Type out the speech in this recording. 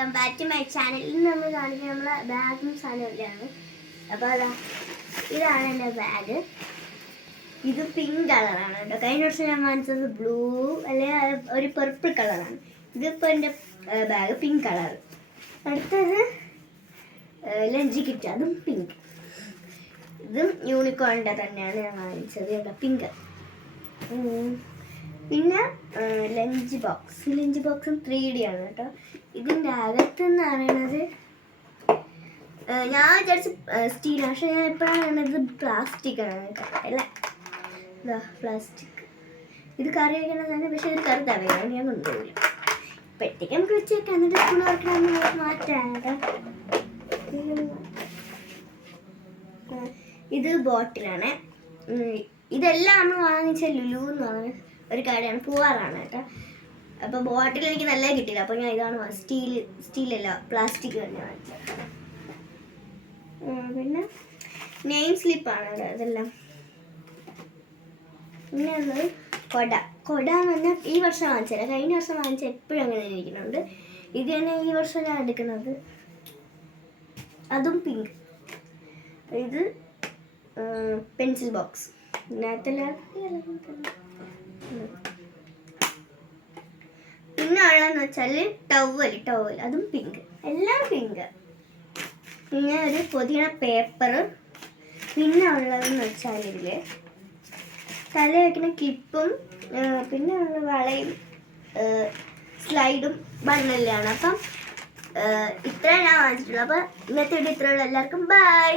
Welcome back to my channel. ഇന്ന് നമ്മൾ കാണിക്കുന്നത് നമ്മളെ ബാഗും സാധനമൊക്കെയാണ്. അപ്പോൾ അതാ ഇതാണ് എൻ്റെ ബാഗ്. ഇത് പിങ്ക് കളറാണ് കേട്ടോ. കഴിഞ്ഞ വർഷം ഞാൻ വാങ്ങിച്ചത് ബ്ലൂ അല്ലെങ്കിൽ ഒരു പർപ്പിൾ കളറാണ്. ഇതിപ്പോൾ എൻ്റെ ബാഗ് പിങ്ക് കളർ. അടുത്തത് ലഞ്ച് കിറ്റ്, അതും പിങ്ക്. ഇതും യൂണിക്കോണിൻ്റെ തന്നെയാണ് ഞാൻ വാങ്ങിച്ചത് കേട്ടോ, പിങ്ക്. പിന്നെ ലഞ്ച് ബോക്സും 3D ആണ് കേട്ടോ. ഇതിൻ്റെ അകത്തെന്ന് പറയുന്നത് ഞാൻ വിചാരിച്ച് സ്റ്റീലാണ്, പക്ഷെ ഞാൻ എപ്പോഴാണ് ഇത് പ്ലാസ്റ്റിക് ആണ് കേട്ടോ. അല്ല ഇതാ പ്ലാസ്റ്റിക്. ഇത് കറി വയ്ക്കണ തന്നെ, പക്ഷെ ഇത് കറി തവയാണ്, ഞാൻ കൊണ്ടുപോകില്ല. പെട്ടിക്ക് നമുക്ക് വെച്ച് വെക്കാം, എന്നിട്ട് സ്കൂൾ വർക്കണമെന്ന് മാറ്റാം കേട്ടോ. ഇത് ബോട്ടിലാണ്. ഇതെല്ലാം നമ്മൾ വാങ്ങിച്ച ലുലു എന്ന് പറഞ്ഞ ഒരു കടയാണ്, പൂവാറാണ് കേട്ടോ. അപ്പോൾ ബോട്ടിൽ എനിക്ക് നല്ല കിട്ടിയില്ല, അപ്പോൾ ഞാൻ ഇതാണ് സ്റ്റീലല്ല പ്ലാസ്റ്റിക് തന്നെ വാങ്ങിച്ചത്. പിന്നെ നെയിം സ്ലിപ്പാണ് കേട്ടോ ഇതെല്ലാം. പിന്നെ ഉള്ളത് കൊട എന്ന് പറഞ്ഞാൽ ഈ വർഷം വാങ്ങിച്ചല്ല, കഴിഞ്ഞ വർഷം വാങ്ങിച്ച എപ്പോഴും അങ്ങനെ ഇരിക്കുന്നുണ്ട്. ഇത് തന്നെ ഈ വർഷം ഞാൻ എടുക്കുന്നത്, അതും പിങ്ക്. ഇത് പെൻസിൽ ബോക്സ്. ഇതിനകത്തെല്ലാം പിന്നെ ഉള്ളതെന്ന് വെച്ചാൽ ടവൽ, അതും പിങ്ക്, എല്ലാം പിങ്ക്. പിന്നെ ഒരു പുതിയ പേപ്പർ. പിന്നെ ഉള്ളതെന്ന് വെച്ചാൽ ഇതിൽ തല വയ്ക്കുന്ന ക്ലിപ്പും പിന്നെ ഉള്ള വളയും സ്ലൈഡും ബണ്ണെല്ലാം. അപ്പം ഇത്രയും ഞാൻ വാങ്ങിച്ചിട്ടുള്ളൂ. അപ്പം ഇന്നത്തെ വീഡിയോ ഇത്രയുള്ള. എല്ലാവർക്കും ബൈ.